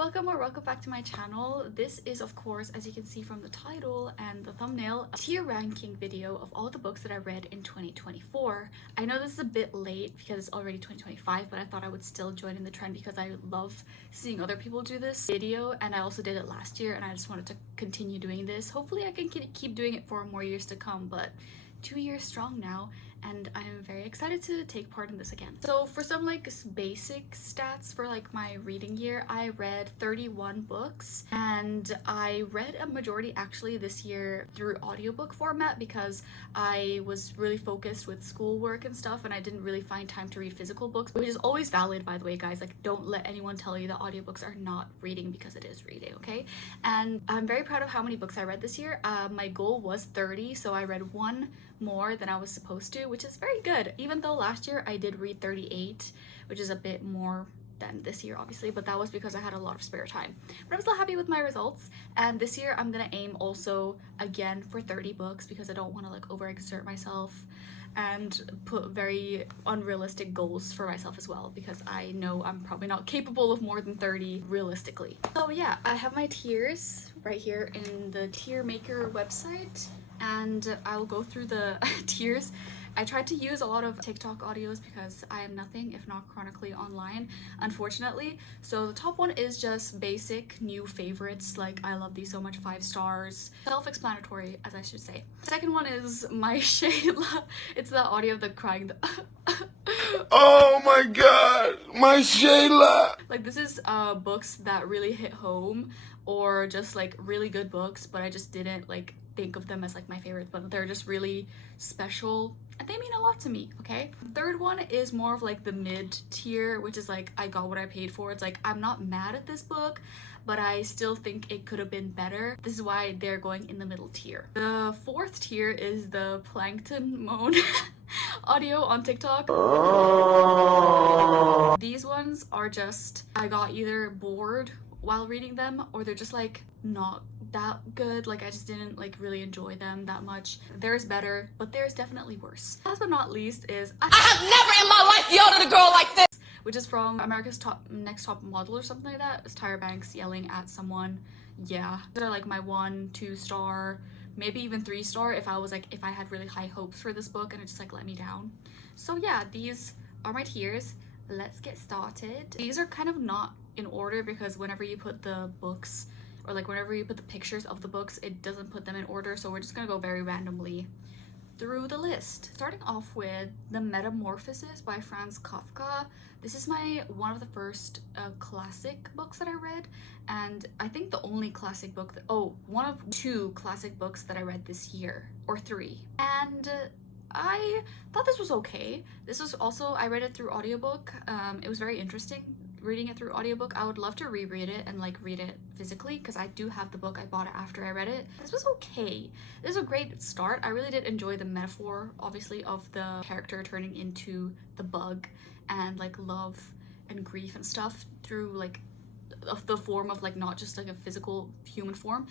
Welcome or welcome back to my channel. This is, of course, as you can see from the title and the thumbnail, a tier ranking video of all the books that I read in 2024. I know this is a bit late because it's already 2025, but I thought I would still join in the trend because I love seeing other people do this video, and I also did it last year and I just wanted to continue doing this. Hopefully I can keep doing it for more years to come, but 2 years strong now, and I'm very excited to take part in this again. So for some basic stats for my reading year, I read 31 books, and I read a majority actually this year through audiobook format because I was really focused with schoolwork and stuff and I didn't really find time to read physical books, which is always valid, by the way, guys. Don't let anyone tell you that audiobooks are not reading, because it is reading, okay? And I'm very proud of how many books I read this year. My goal was 30, so I read one more than I was supposed to, which is very good, even though last year I did read 38, which is a bit more than this year obviously, but that was because I had a lot of spare time. But I'm still happy with my results, and this year I'm gonna aim also again for 30 books because I don't want to overexert myself and put very unrealistic goals for myself as well, because I know I'm probably not capable of more than 30 realistically. So yeah, I have my tiers right here in the tier maker website, and I'll go through the tiers. I tried to use a lot of TikTok audios because I am nothing if not chronically online, unfortunately. So the top one is just basic new favorites, like I love these so much, 5 stars. Self-explanatory, as I should say. Second one is my Shayla. It's the audio of the crying. Oh my god, my Shayla! This is books that really hit home, or just really good books, but I just didn't think of them as my favorites, but they're just really special and they mean a lot to me, okay? Third one is more of the mid tier, which is I got what I paid for. It's I'm not mad at this book, but I still think it could have been better. This is why they're going in the middle tier. The fourth tier is the Plankton Moan audio on TikTok. Oh. These ones are just, I got either bored while reading them, or they're just not that good. I just didn't really enjoy them that much. There's better, but there's definitely worse. Last but not least is I have never in my life yelled at a girl like this, which is from America's Next Top Model or something like that. It's Tyra Banks yelling at someone. Yeah, these are my 1, 2 star, maybe even 3 star if I was if I had really high hopes for this book and it just let me down. So yeah, these are my tiers. Let's get started. These are kind of not in order because whenever you put the books, or whenever you put the pictures of the books, it doesn't put them in order, so we're just gonna go very randomly through the list. Starting off with The Metamorphosis by Franz Kafka. This is one of the first classic books that I read, and I think the only classic book one of 2 classic books that I read this year, or 3. And I thought this was okay. This was also, I read it through audiobook. It was very interesting reading it through audiobook. I would love to reread it and read it physically because I do have the book. I bought it after I read it. This was okay. This was a great start. I really did enjoy the metaphor, obviously, of the character turning into the bug, and love and grief and stuff through of the form of not just a physical human form.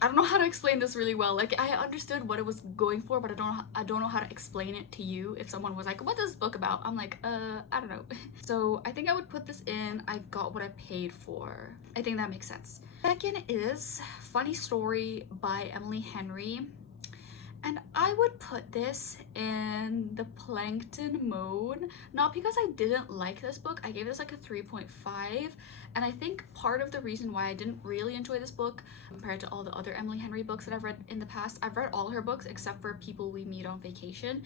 I don't know how to explain this really well. I understood what it was going for, but I don't know how to explain it to you. If someone was what is this book about? I'm I don't know. So I think I would put this in I got what I paid for. I think that makes sense. Second is Funny Story by Emily Henry. And I would put this in the Plankton Moan, not because I didn't like this book. I gave this a 3.5, and I think part of the reason why I didn't really enjoy this book compared to all the other Emily Henry books that I've read in the past, I've read all her books except for People We Meet on Vacation.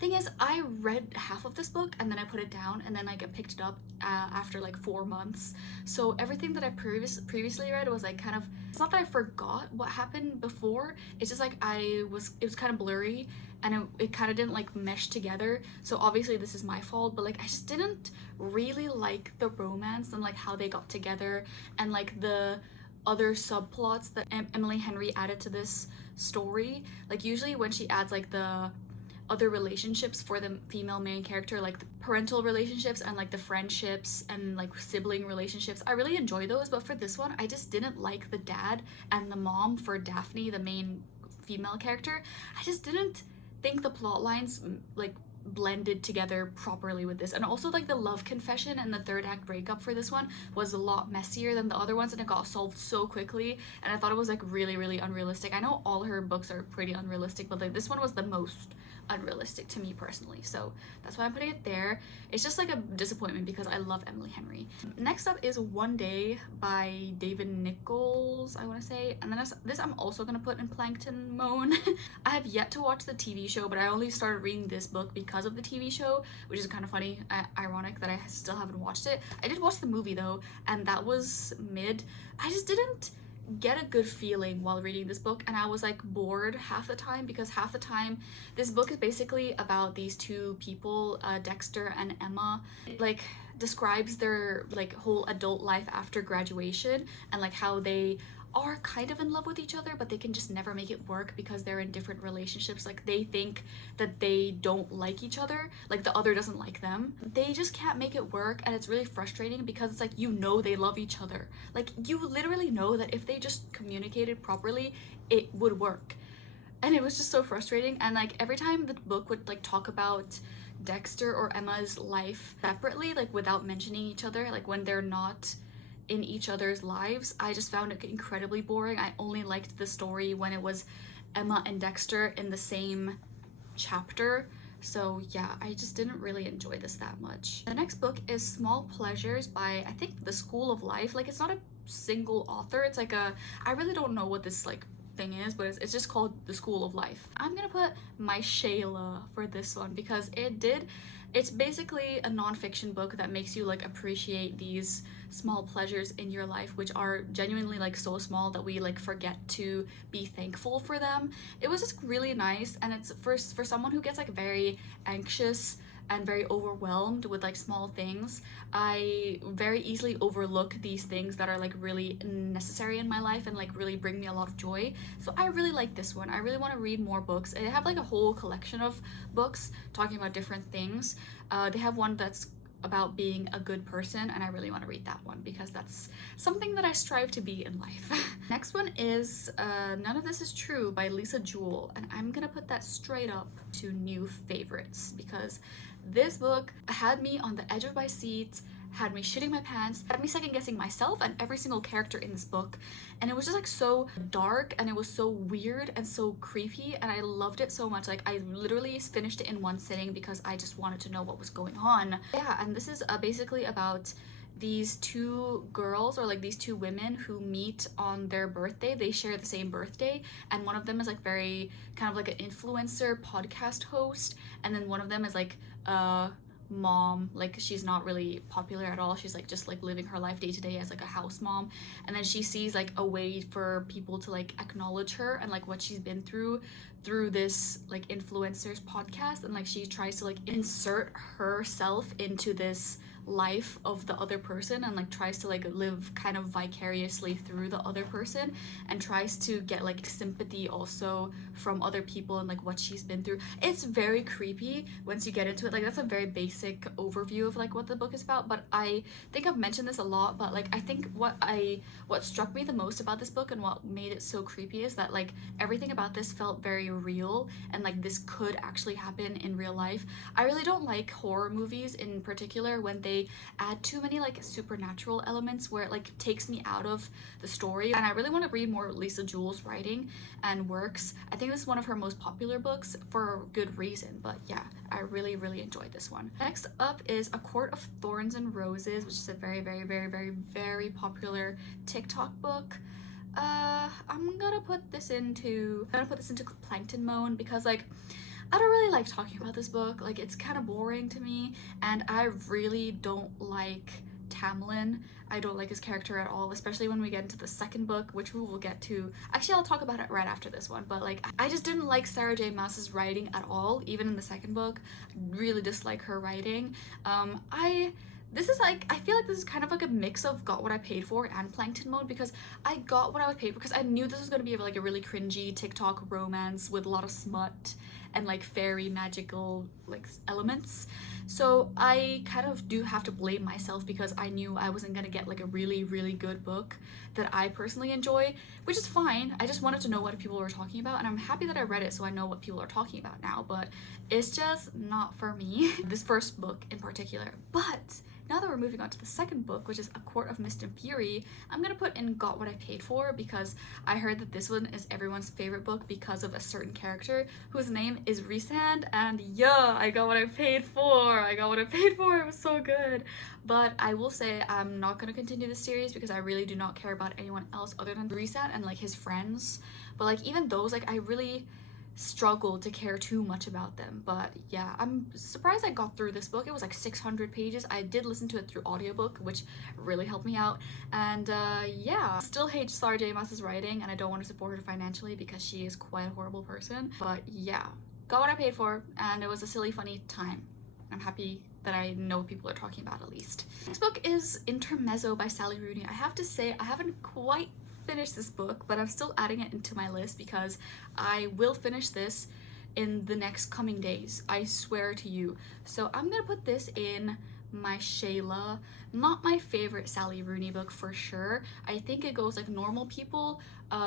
Thing is, I read half of this book and then I put it down, and then I picked it up after 4 months. So everything that I previously read was kind of, it's not that I forgot what happened before, it's just it was kind of blurry, and it kind of didn't mesh together. So obviously this is my fault, but I just didn't really like the romance and how they got together, and the other subplots that Emily Henry added to this story. Usually when she adds the other relationships for the female main character, the parental relationships and the friendships and sibling relationships, I really enjoy those. But for this one, I just didn't like the dad and the mom for Daphne, the main female character. I just didn't think the plot lines blended together properly with this. And also like the love confession and the third act breakup for this one was a lot messier than the other ones, and it got solved so quickly, and I thought it was like really unrealistic. I know all her books are pretty unrealistic, but like this one was the most unrealistic to me personally, so that's why I'm putting it there. It's just like a disappointment because I love Emily Henry. Next up is One Day by David Nichols, I want to say, and then this I'm also gonna put in Plankton Moan. I have yet to watch the TV show, but I only started reading this book because of the TV show, which is kind of funny, ironic that I still haven't watched it. I did watch the movie though, and that was mid. I just didn't get a good feeling while reading this book, and I was like bored half the time, because half the time this book is basically about these two people, Dexter and Emma. It, like, describes their like whole adult life after graduation, and like how they are kind of in love with each other, but they can just never make it work because they're in different relationships. Like, they think that they don't like each other, like the other doesn't like them. They just can't make it work, and it's really frustrating because it's like, you know, they love each other. Like, you literally know that if they just communicated properly, it would work. And it was just so frustrating. And like every time the book would like talk about Dexter or Emma's life separately, like without mentioning each other, like when they're not in each other's lives, I just found it incredibly boring. I only liked the story when it was Emma and Dexter in the same chapter. So yeah, I just didn't really enjoy this that much. The next book is Small Pleasures by, I think, The School of Life. Like, it's not a single author, it's like a, I really don't know what this like thing is, but it's just called The School of Life. I'm gonna put My Shayla for this one because it's basically a non-fiction book that makes you like appreciate these small pleasures in your life, which are genuinely like so small that we like forget to be thankful for them. It was just really nice, and it's for someone who gets like very anxious and very overwhelmed with like small things. I very easily overlook these things that are like really necessary in my life and like really bring me a lot of joy. So I really like this one. I really want to read more books. They have like a whole collection of books talking about different things. They have one that's about being a good person, and I really want to read that one because that's something that I strive to be in life. Next one is None of This Is True by Lisa Jewell, and I'm gonna put that straight up to new favorites because this book had me on the edge of my seat, had me shitting my pants, had me second guessing myself and every single character in this book, and it was just like so dark, and it was so weird and so creepy, and I loved it so much. Like, I literally finished it in one sitting because I just wanted to know what was going on. Yeah, and this is basically about these two girls, or like these two women who meet on their birthday. They share the same birthday, and one of them is like very kind of like an influencer podcast host, and then one of them is like mom, like she's not really popular at all, she's like just like living her life day to day as like a house mom, and then she sees like a way for people to like acknowledge her and like what she's been through this like influencers podcast, and like she tries to like insert herself into this life of the other person and like tries to like live kind of vicariously through the other person, and tries to get like sympathy also from other people and like what she's been through. It's very creepy once you get into it. Like, that's a very basic overview of like what the book is about, but I think I've mentioned this a lot, but like I think what struck me the most about this book and what made it so creepy is that like everything about this felt very real, and like this could actually happen in real life. I really don't like horror movies in particular when they add too many like supernatural elements where it like takes me out of the story, and I really want to read more Lisa Jewell's writing and works. I think this is one of her most popular books for good reason, but yeah, I really enjoyed this one. Next up is A Court of Thorns and Roses, which is a very popular TikTok book. I'm gonna put this into Plankton Moan because like I don't really like talking about this book. Like, it's kind of boring to me, and I really don't like Tamlin. I don't like his character at all, especially when we get into the second book, which we will get to. Actually, I'll talk about it right after this one, but like I just didn't like Sarah J Maas's writing at all, even in the second book. I really dislike her writing. This is like, I feel like this is kind of like a mix of Got What I Paid For and Plankton Moan, because I got what I was paid for because I knew this was going to be like a really cringy TikTok romance with a lot of smut and like fairy magical like elements. So I kind of do have to blame myself because I knew I wasn't gonna get like a really good book that I personally enjoy, which is fine. I just wanted to know what people were talking about, and I'm happy that I read it so I know what people are talking about now, but it's just not for me, this first book in particular. But now that we're moving on to the second book, which is A Court of Mist and Fury, I'm gonna put in Got What I Paid For because I heard that this one is everyone's favorite book because of a certain character whose name is Rhysand, and yeah, I got what I paid for. I got what I paid for. It was so good. But I will say I'm not gonna continue this series because I really do not care about anyone else other than Rhysand and like his friends. But like even those, like I really struggled to care too much about them. But yeah, I'm surprised I got through this book. It was like 600 pages. I did listen to it through audiobook, which really helped me out. And yeah, still hate Sarah J Maas's writing, and I don't want to support her financially because she is quite a horrible person. But yeah, got what I paid for, and it was a silly, funny time. I'm happy that I know what people are talking about at least. Next book is Intermezzo by Sally Rooney. I have to say I haven't quite finished this book, but I'm still adding it into my list because I will finish this in the next coming days, I swear to you. So I'm gonna put this in my Shayla. Not my favorite Sally Rooney book for sure. I think it goes like Normal People,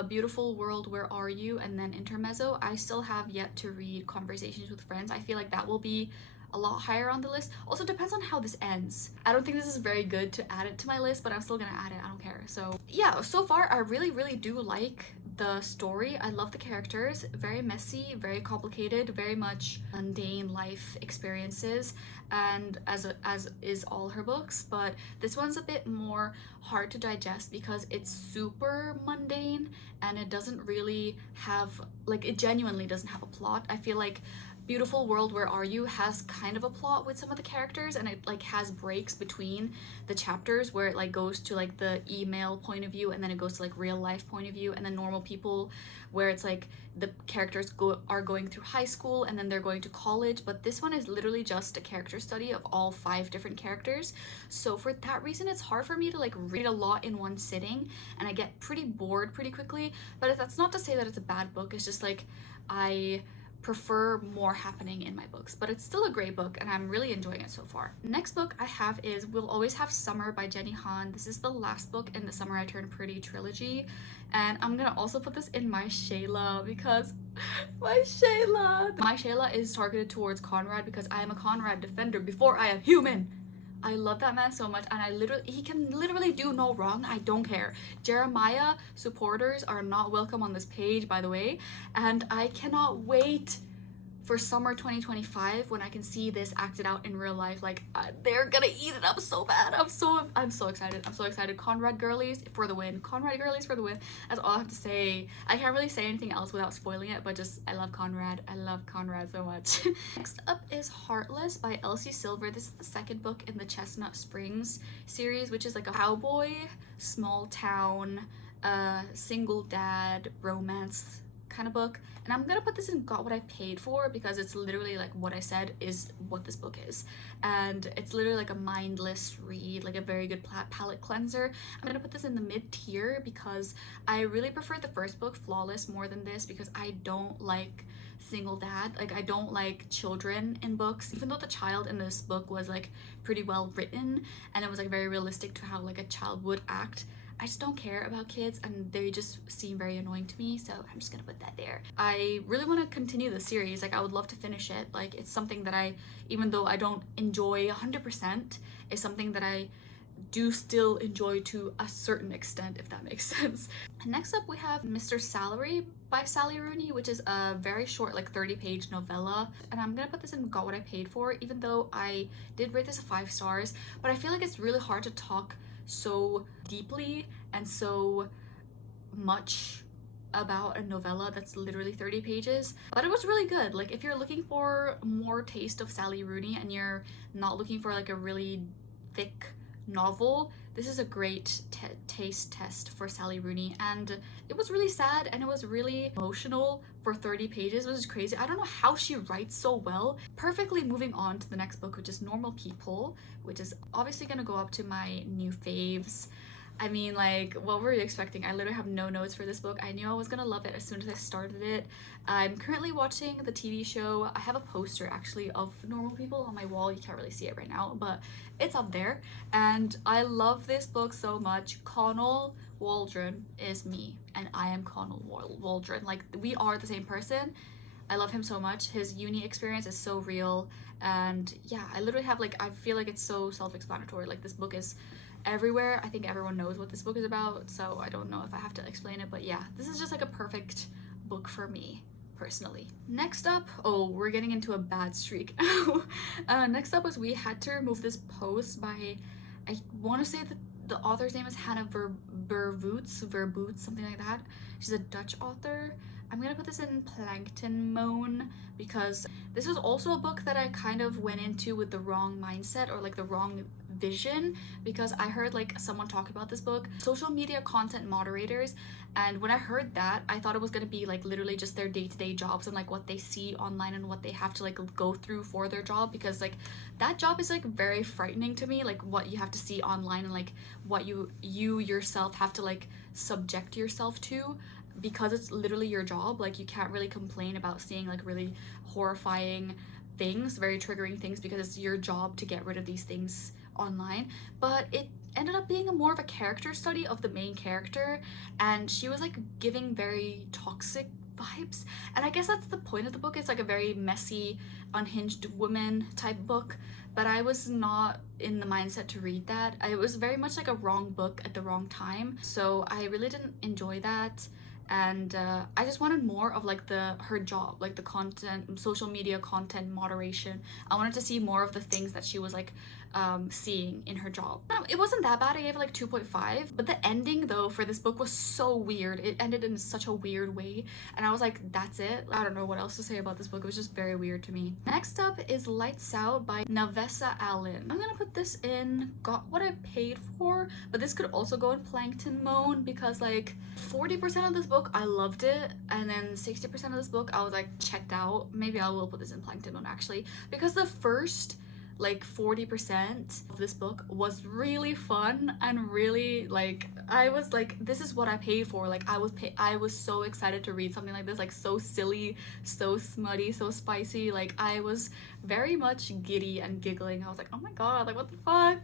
Beautiful World, Where Are You, and then Intermezzo. I still have yet to read Conversations with Friends. I feel like that will be a lot higher on the list. Also depends on how this ends. I don't think this is very good to add it to my list, but I'm still gonna add it, I don't care. So yeah, so far I really do like the story. I love the characters, very messy, very complicated, very much mundane life experiences, and as is all her books, but this one's a bit more hard to digest because it's super mundane and it doesn't really have, like, it genuinely doesn't have a plot. I feel like Beautiful World, Where Are You has kind of a plot with some of the characters, and it like has breaks between the chapters where it like goes to like the email point of view and then it goes to like real life point of view, and then Normal People where it's like the characters are going through high school and then they're going to college. But this one is literally just a character study of all 5 different characters, so for that reason it's hard for me to like read a lot in one sitting and I get pretty bored pretty quickly. But that's not to say that it's a bad book, it's just like I prefer more happening in my books, but it's still a great book and I'm really enjoying it so far. Next book I have is We'll Always Have Summer by Jenny Han. This is the last book in the Summer I Turned Pretty trilogy, and I'm gonna also put this in my Shayla because my Shayla is targeted towards Conrad because I am a Conrad defender before I am human. I love that man so much, and he can literally do no wrong. I don't care. Jeremiah supporters are not welcome on this page, by the way, and I cannot wait for summer 2025 when I can see this acted out in real life. Like they're gonna eat it up so bad. I'm so excited. I'm so excited. Conrad girlies for the win. Conrad girlies for the win. That's all I have to say. I can't really say anything else without spoiling it, but just I love Conrad. I love Conrad so much. Next up is Heartless by Elsie Silver. This is the second book in the Chestnut Springs series, which is like a cowboy, small town, single dad romance kind of book. And I'm gonna put this in Got What I Paid For because it's literally like what I said is what this book is, and it's literally like a mindless read, like a very good palette cleanser. I'm gonna put this in the mid-tier because I really prefer the first book, Flawless, more than this because I don't like single dad. Like I don't like children in books, even though the child in this book was like pretty well written and it was like very realistic to how like a child would act. I just don't care about kids and they just seem very annoying to me, so I'm just gonna put that there. I really want to continue the series. Like I would love to finish it. Like it's something that I, even though I don't enjoy 100%, is something that I do still enjoy to a certain extent, if that makes sense. And next up we have Mr. Salary by Sally Rooney, which is a very short, like 30-page novella, and I'm gonna put this in Got What I Paid For, even though I did rate this 5 stars, but I feel like it's really hard to talk so deeply and so much about a novella that's literally 30 pages, but it was really good. Like if you're looking for more taste of Sally Rooney and you're not looking for like a really thick novel, this is a great taste test for Sally Rooney. And it was really sad and it was really emotional for 30 pages, which is crazy. I don't know how she writes so well. Perfectly moving on to the next book, which is Normal People, which is obviously gonna go up to my new faves. I mean, like, what were you expecting? I literally have no notes for this book. I knew I was gonna love it as soon as I started it. I'm currently watching the TV show. I have a poster actually of Normal People on my wall. You can't really see it right now, but it's up there. And I love this book so much. Connell Waldron is me, and I am Connell Waldron. Like, we are the same person. I love him so much. His uni experience is so real, and yeah, I literally have like, I feel like it's so self-explanatory. Like, this book is everywhere. I think everyone knows what this book is about, so I don't know if I have to explain it, but yeah, this is just like a perfect book for me personally. Next up, oh, we're getting into a bad streak. Next up was, we had to remove this post by, I want to say that the author's name is Hannah Verboets, something like that. She's a Dutch author. I'm gonna put this in Plankton Moan because this was also a book that I kind of went into with the wrong mindset, or like the wrong vision, because I heard like someone talk about this book, social media content moderators, and when I heard that, I thought it was gonna be like literally just their day-to-day jobs and like what they see online and what they have to like go through for their job, because like that job is like very frightening to me, like what you have to see online and like what you yourself have to like subject yourself to, because it's literally your job. Like, you can't really complain about seeing like really horrifying things, very triggering things, because it's your job to get rid of these things online. But it ended up being more of a character study of the main character, and she was like giving very toxic vibes, and I guess that's the point of the book. It's like a very messy, unhinged woman type book, but I was not in the mindset to read that. It was very much like a wrong book at the wrong time, so I really didn't enjoy that. And I just wanted more of like her job, like the content, social media content moderation. I wanted to see more of the things that she was like seeing in her job. It wasn't that bad. I gave it like 2.5, but the ending though for this book was so weird. It ended in such a weird way, and I was like, that's it. I don't know what else to say about this book. It was just very weird to me. Next up is Lights Out by Navessa Allen. I'm gonna put this in Got What I Paid For, but this could also go in Plankton Moan, because like 40% of this book I loved it, and then 60% of this book I was like checked out. Maybe I will put this in Plankton Moan actually, because the first like 40% of this book was really fun and really like, I was like, this is what I paid for. Like, I was so excited to read something like this, like so silly, so smutty, so spicy. Like, I was very much giddy and giggling. I was like, oh my god, like what the fuck.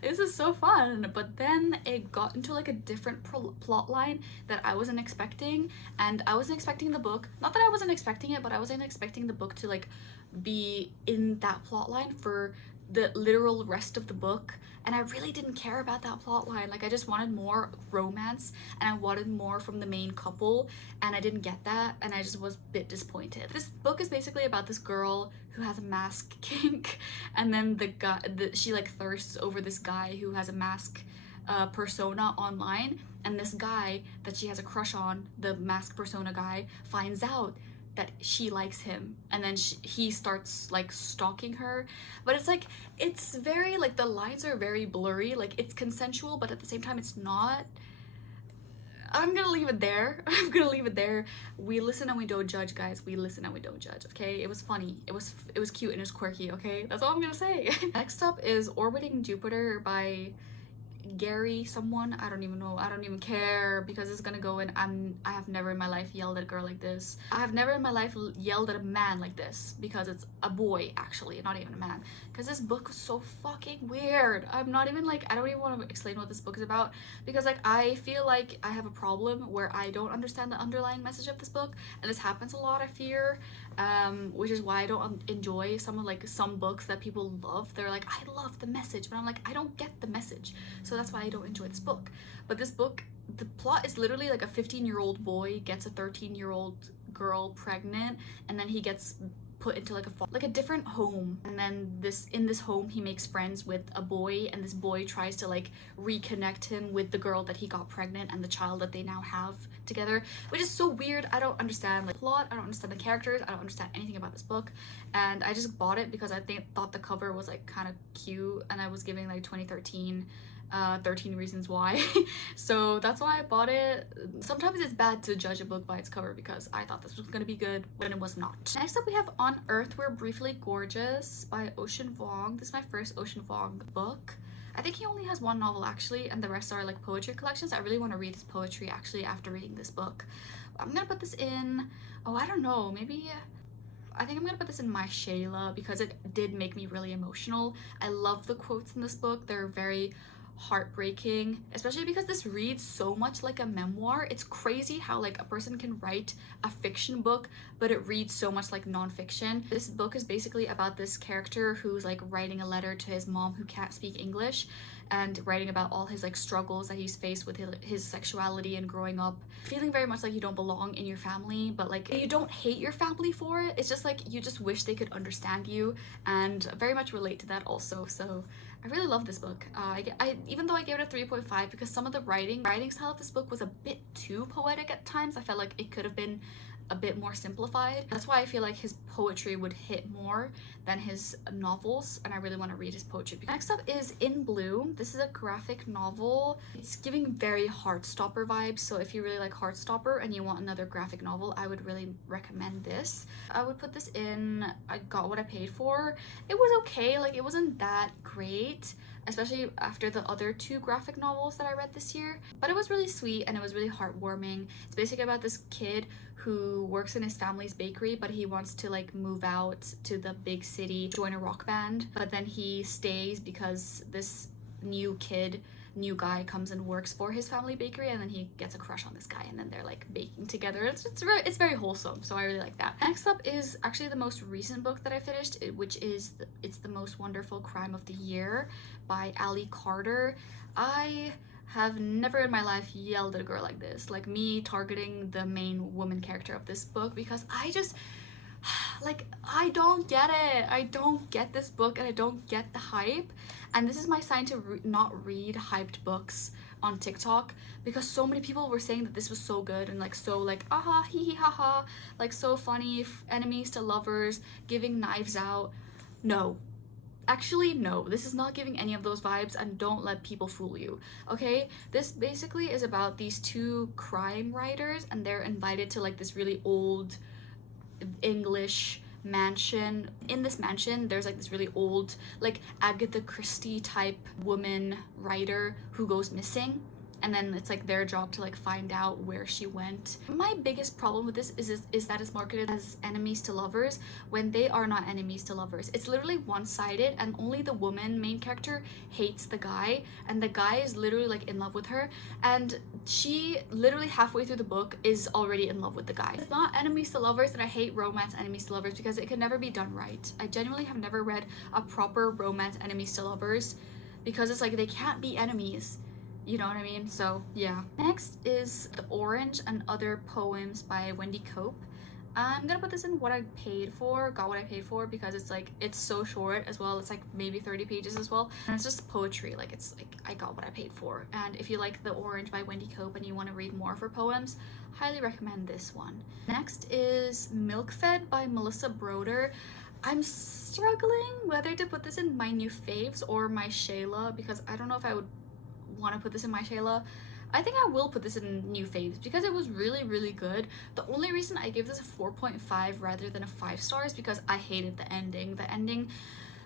This is so fun. But then it got into like a different plot line that I wasn't expecting, and I wasn't expecting the book, not that I wasn't expecting it, but I wasn't expecting the book to like be in that plot line for the literal rest of the book, and I really didn't care about that plot line. Like, I just wanted more romance, and I wanted more from the main couple, and I didn't get that, and I just was a bit disappointed. This book is basically about this girl who has a mask kink, and then the guy, she like thirsts over this guy who has a mask persona online, and this guy that she has a crush on, the mask persona guy, finds out that she likes him, and then he starts like stalking her. But it's like, it's very like, the lines are very blurry. Like, it's consensual, but at the same time it's not. I'm gonna leave it there. I'm gonna leave it there. We listen and we don't judge, guys. We listen and we don't judge, okay? It was funny, it was cute, and it was quirky, okay? That's all I'm gonna say. Next up is Orbiting Jupiter by Gary someone. I don't even know. I don't even care, because it's gonna go in. I have never in my life yelled at a girl like this. I have never in my life yelled at a man like this, because it's a boy actually, not even a man, because this book was so fucking weird. I'm not even like, I don't even want to explain what this book is about, because like, I feel like I have a problem where I don't understand the underlying message of this book, and this happens a lot, I fear, which is why I don't enjoy some books that people love. They're like, I love the message, but I'm like, I don't get the message, so that's why I don't enjoy this book. But this book, the plot is literally like a 15-year-old boy gets a 13-year-old girl pregnant, and then he gets put into like a different home, and then in this home he makes friends with a boy, and this boy tries to like reconnect him with the girl that he got pregnant and the child that they now have together, which is so weird. I don't understand like plot, I don't understand the characters, I don't understand anything about this book, and I just bought it because I thought the cover was like kind of cute, and I was giving like 2013 13 Reasons Why. So that's why I bought it. Sometimes it's bad to judge a book by its cover, because I thought this was gonna be good when it was not. Next up we have On Earth We're Briefly Gorgeous by Ocean Vuong. This is my first Ocean Vuong book. I think he only has one novel actually, and the rest are like poetry collections. I really want to read his poetry actually after reading this book. I'm gonna put this in, oh, I don't know, maybe I think I'm gonna put this in my Shayla because it did make me really emotional. I love the quotes in this book. They're very heartbreaking, especially because this reads so much like a memoir. It's crazy how like a person can write a fiction book but it reads so much like nonfiction. This book is basically about this character who's like writing a letter to his mom who can't speak English, and writing about all his like struggles that he's faced with his sexuality and growing up, feeling very much like you don't belong in your family, but like you don't hate your family for it. It's just like you just wish they could understand you, and very much relate to that also. So I really love this book. Even though I gave it a 3.5 because some of the writing style of this book was a bit too poetic at times. I felt like it could have been a bit more simplified. That's why I feel like his poetry would hit more than his novels, and I really want to read his poetry. Next up is In Blue. This is a graphic novel. It's giving very Heartstopper vibes, so if you really like Heartstopper and you want another graphic novel, I would really recommend this. I would put this in, I got what I paid for. It was okay, like it wasn't that great, especially after the other 2 graphic novels that I read this year, but it was really sweet and it was really heartwarming. It's basically about this kid who works in his family's bakery, but he wants to like move out to the big city, join a rock band, but then he stays because this new guy comes and works for his family bakery, and then he gets a crush on this guy, and then they're like baking together. It's very wholesome, so I really like that. Next up is actually the most recent book that I finished, which is It's the Most Wonderful Crime of the Year by Ali Carter. I have never in my life yelled at a girl like this, like me targeting the main woman character of this book, because I just like, I don't get it. I don't get this book and I don't get the hype, and this is my sign to not read hyped books on TikTok, because so many people were saying that this was so good and like so like aha hee hee haha, like so funny, enemies to lovers, giving Knives Out. No, actually no, this is not giving any of those vibes, and don't let people fool you, okay? This basically is about these 2 crime writers, and they're invited to like this really old English mansion. In this mansion there's like this really old like Agatha Christie type woman writer who goes missing, and then it's like their job to like find out where she went. My biggest problem with this is that it's marketed as enemies to lovers when they are not enemies to lovers. It's literally one-sided, and only the woman main character hates the guy, and the guy is literally like in love with her, and she literally halfway through the book is already in love with the guy. It's not enemies to lovers, and I hate romance enemies to lovers because it can never be done right. I genuinely have never read a proper romance enemies to lovers because it's like they can't be enemies. You know what I mean? So yeah. Next is The Orange and Other Poems by Wendy Cope. I'm gonna put this in what I paid for, got what I paid for, because it's like, it's so short as well. It's like maybe 30 pages as well, and it's just poetry. Like, it's like I got what I paid for. And if you like The Orange by Wendy Cope and you want to read more of her poems, highly recommend this one. Next is Milk Fed by Melissa Broder. I'm struggling whether to put this in my new faves or my Shayla, because I don't know if I would want to put this in my Shayla. I think I will put this in new faves because it was really good. The only reason I gave this a 4.5 rather than a 5 star is because I hated the ending. The ending,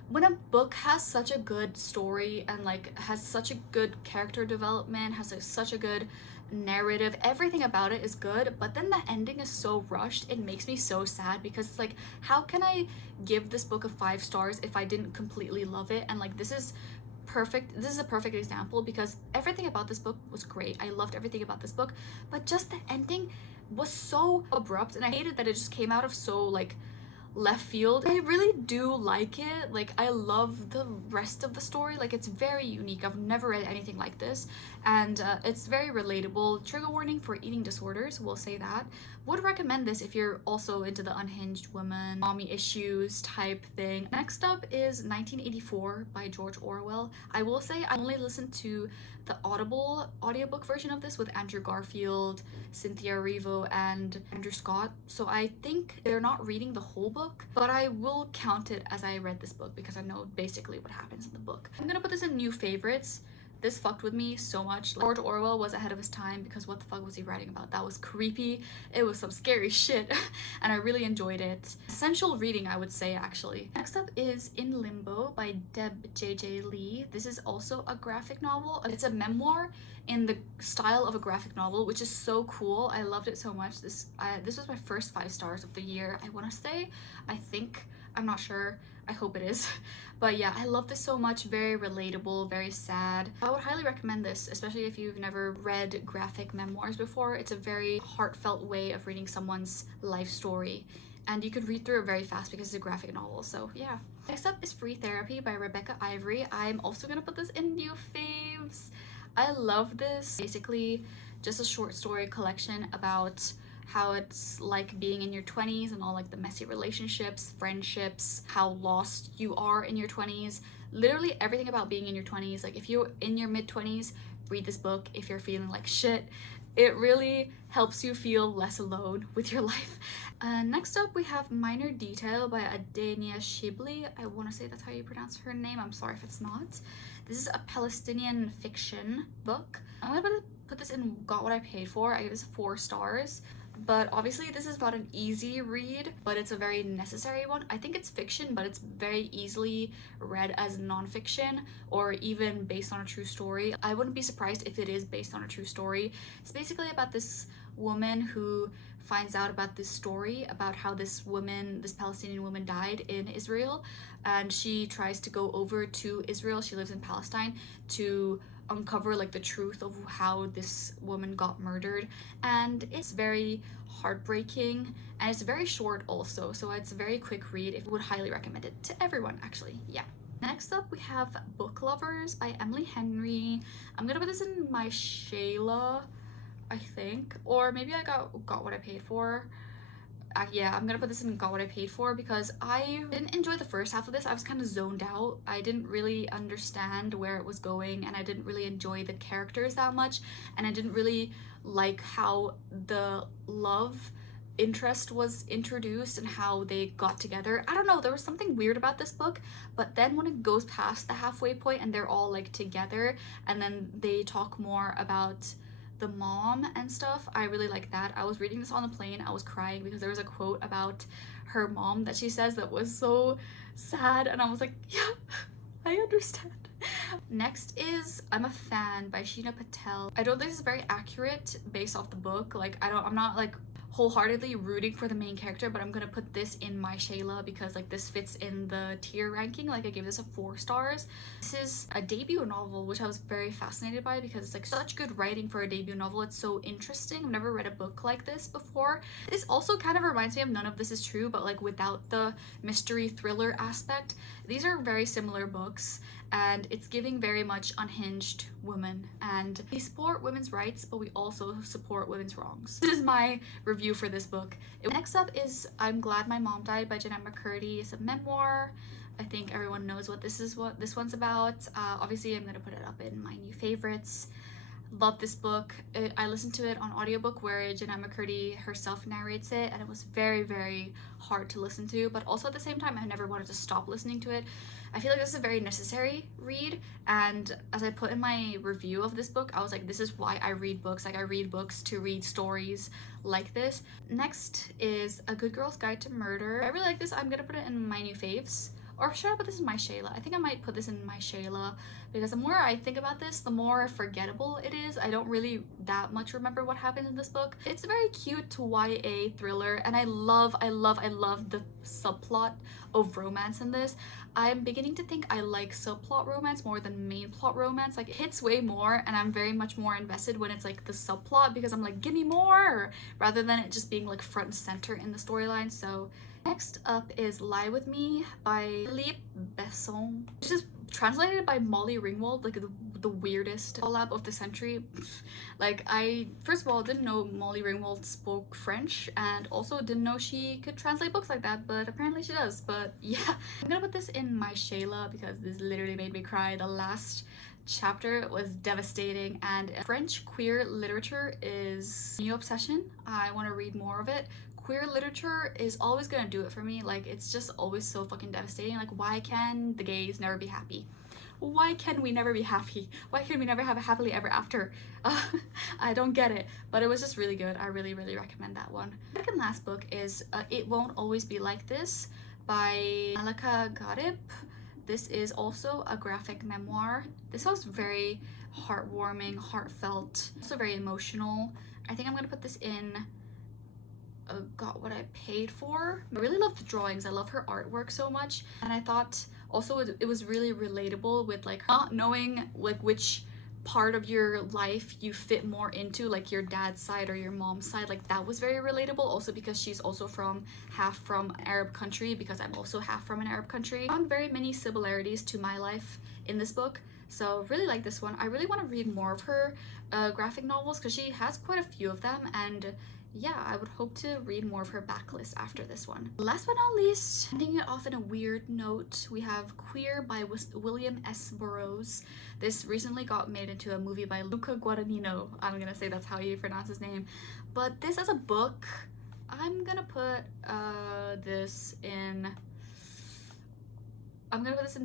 when a book has such a good story and like has such a good character development, has like such a good narrative, everything about it is good, but then the ending is so rushed, it makes me so sad, because it's like, how can I give this book a 5 stars if I didn't completely love it? And like, this is a perfect example, because everything about this book was great. I loved everything about this book, but just the ending was so abrupt, and I hated that it just came out of so like left field. I really do like it. Like, I love the rest of the story. Like, it's very unique. I've never read anything like this, and it's very relatable. Trigger warning for eating disorders, we'll say that. Would recommend this if you're also into the unhinged woman, mommy issues type thing. Next up is 1984 by George Orwell. I will say I only listened to the Audible audiobook version of this with Andrew Garfield, Cynthia Erivo, and Andrew Scott, so I think they're not reading the whole book, but I will count it as I read this book because I know basically what happens in the book. I'm gonna put this in new favorites. This fucked with me so much. George Orwell was ahead of his time because what the fuck was he writing about? That was creepy. It was some scary shit and I really enjoyed it. Essential reading, I would say, actually. Next up is In Limbo by Deb J.J. Lee. This is also a graphic novel. It's a memoir in the style of a graphic novel, which is so cool. I loved it so much. This was my first 5 stars of the year, I want to say. I think. I'm not sure. I hope it is. But yeah, I love this so much. Very relatable, very sad. I would highly recommend this, especially if you've never read graphic memoirs before. It's a very heartfelt way of reading someone's life story. And you could read through it very fast because it's a graphic novel, so yeah. Next up is Free Therapy by Rebecca Ivory. I'm also gonna put this in new faves. I love this. Basically, just a short story collection about how it's like being in your 20s and all like the messy relationships, friendships, how lost you are in your 20s. Literally everything about being in your 20s. Like if you're in your mid-20s, read this book. If you're feeling like shit, it really helps you feel less alone with your life. Next up we have Minor Detail by Adenia Shibli. I want to say that's how you pronounce her name. I'm sorry if it's not. This is a Palestinian fiction book. I'm gonna put this in Got What I Paid For. I give this 4 stars. But obviously this is not an easy read, but it's a very necessary one. I think it's fiction, but it's very easily read as non-fiction or even based on a true story. I wouldn't be surprised if it is based on a true story. It's basically about this woman who finds out about this story about how this Palestinian woman died in Israel, and she tries to go over to Israel. She lives in Palestine to uncover like the truth of how this woman got murdered, and it's very heartbreaking and it's very short also, so it's a very quick read. I would highly recommend it to everyone, actually. Yeah. Next up we have Book Lovers by Emily Henry. I'm gonna put this in my Shayla, I think, or maybe I got What I Paid For. Yeah, I'm gonna put this in Got What I Paid For because I didn't enjoy the first half of this. I was kind of zoned out. I didn't really understand where it was going, and I didn't really enjoy the characters that much, and I didn't really like how the love interest was introduced and how they got together. I don't know, there was something weird about this book, but then when it goes past the halfway point and they're all like together and then they talk more about the mom and stuff, I really like that. I was reading this on the plane. I was crying because there was a quote about her mom that she says that was so sad, and I was like, yeah, I understand. Next is I'm a Fan by Sheena Patel. I don't think this is very accurate based off the book. Like I'm not like wholeheartedly rooting for the main character, but I'm gonna put this in my Shayla because like this fits in the tier ranking. Like I gave this a 4 stars. This is a debut novel, which I was very fascinated by because it's like such good writing for a debut novel. It's so interesting. I've never read a book like this before. This also kind of reminds me of None of This Is True, but like without the mystery thriller aspect. These are very similar books, and it's giving very much unhinged women, and we support women's rights, but we also support women's wrongs. This is my review for this book. Next up is I'm Glad My Mom Died by Jeanette McCurdy. It's a memoir. I think everyone knows what this one's about. Obviously I'm gonna put it up in my new favorites. Love this book. I listened to it on audiobook where Jeanette McCurdy herself narrates it, and it was very, very hard to listen to, but also at the same time I never wanted to stop listening to it. I feel like this is a very necessary read, and as I put in my review of this book, I was like, this is why I read books. Like I read books to read stories like this. Next is A Good Girl's Guide to Murder. I really like this. I'm gonna put it in my new faves. Or should I put this in my Shayla? I think I might put this in my Shayla because the more I think about this, the more forgettable it is. I don't really that much remember what happened in this book. It's a very cute YA thriller, and I love the subplot of romance in this. I'm beginning to think I like subplot romance more than main plot romance. Like it hits way more, and I'm very much more invested when it's like the subplot because I'm like, give me more, rather than it just being like front and center in the storyline. So next up is Lie With Me by Philippe Besson, which is translated by Molly Ringwald, like the weirdest collab of the century. Like I, first of all, didn't know Molly Ringwald spoke French, and also didn't know she could translate books like that, but apparently she does. But yeah, I'm gonna put this in my Shayla because this literally made me cry. The last chapter was devastating, and French queer literature is a new obsession. I want to read more of it. Queer literature is always gonna do it for me. Like it's just always so fucking devastating. Like why can the gays never be happy? why can we never be happy? Why can we never have a happily ever after? I don't get it, but it was just really good. I really recommend that one. The second last book is It Won't Always Be Like This by Malaka Gharib. This is also a graphic memoir. This was very heartwarming, heartfelt, also very emotional. I think I'm gonna put this in got what I paid for. I really love the drawings. I love her artwork so much, and I thought also it was really relatable with like not knowing like which part of your life you fit more into, like your dad's side or your mom's side. Like that was very relatable, also because she's also half from an Arab country, because I'm also half from an Arab country. I found very many similarities to my life in this book, so really like this one. I really want to read more of her graphic novels because she has quite a few of them, and yeah, I would hope to read more of her backlist after this one. Last but not least, ending it off in a weird note, we have Queer by William S. Burroughs. This recently got made into a movie by Luca Guadagnino. I'm gonna say that's how you pronounce his name. But this as a book, I'm gonna put this in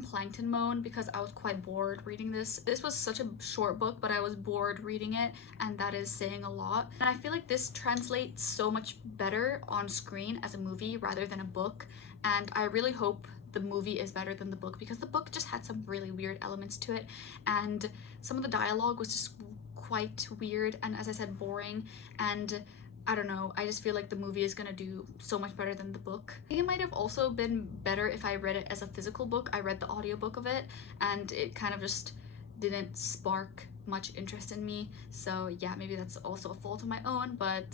Plankton mode because I was quite bored reading this. This was such a short book, but I was bored reading it, and that is saying a lot. And I feel like this translates so much better on screen as a movie rather than a book, and I really hope the movie is better than the book because the book just had some really weird elements to it, and some of the dialogue was just quite weird and, as I said, boring, and I don't know, I just feel like the movie is gonna do so much better than the book. I think it might have also been better if I read it as a physical book. I read the audiobook of it and it kind of just didn't spark much interest in me. So yeah, maybe that's also a fault of my own, but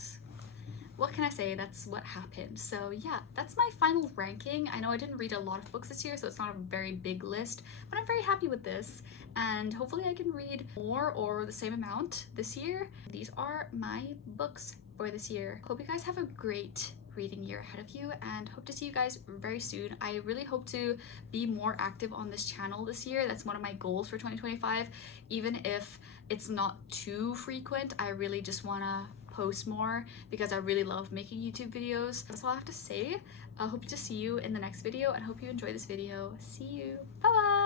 what can I say? That's what happened. So yeah, that's my final ranking. I know I didn't read a lot of books this year, so it's not a very big list, but I'm very happy with this, and hopefully I can read more or the same amount this year. These are my books for this year. Hope you guys have a great reading year ahead of you, and hope to see you guys very soon. I really hope to be more active on this channel this year. That's one of my goals for 2025. Even if it's not too frequent, I really just want to post more because I really love making YouTube videos. That's all I have to say. I hope to see you in the next video and hope you enjoy this video. See you. Bye bye.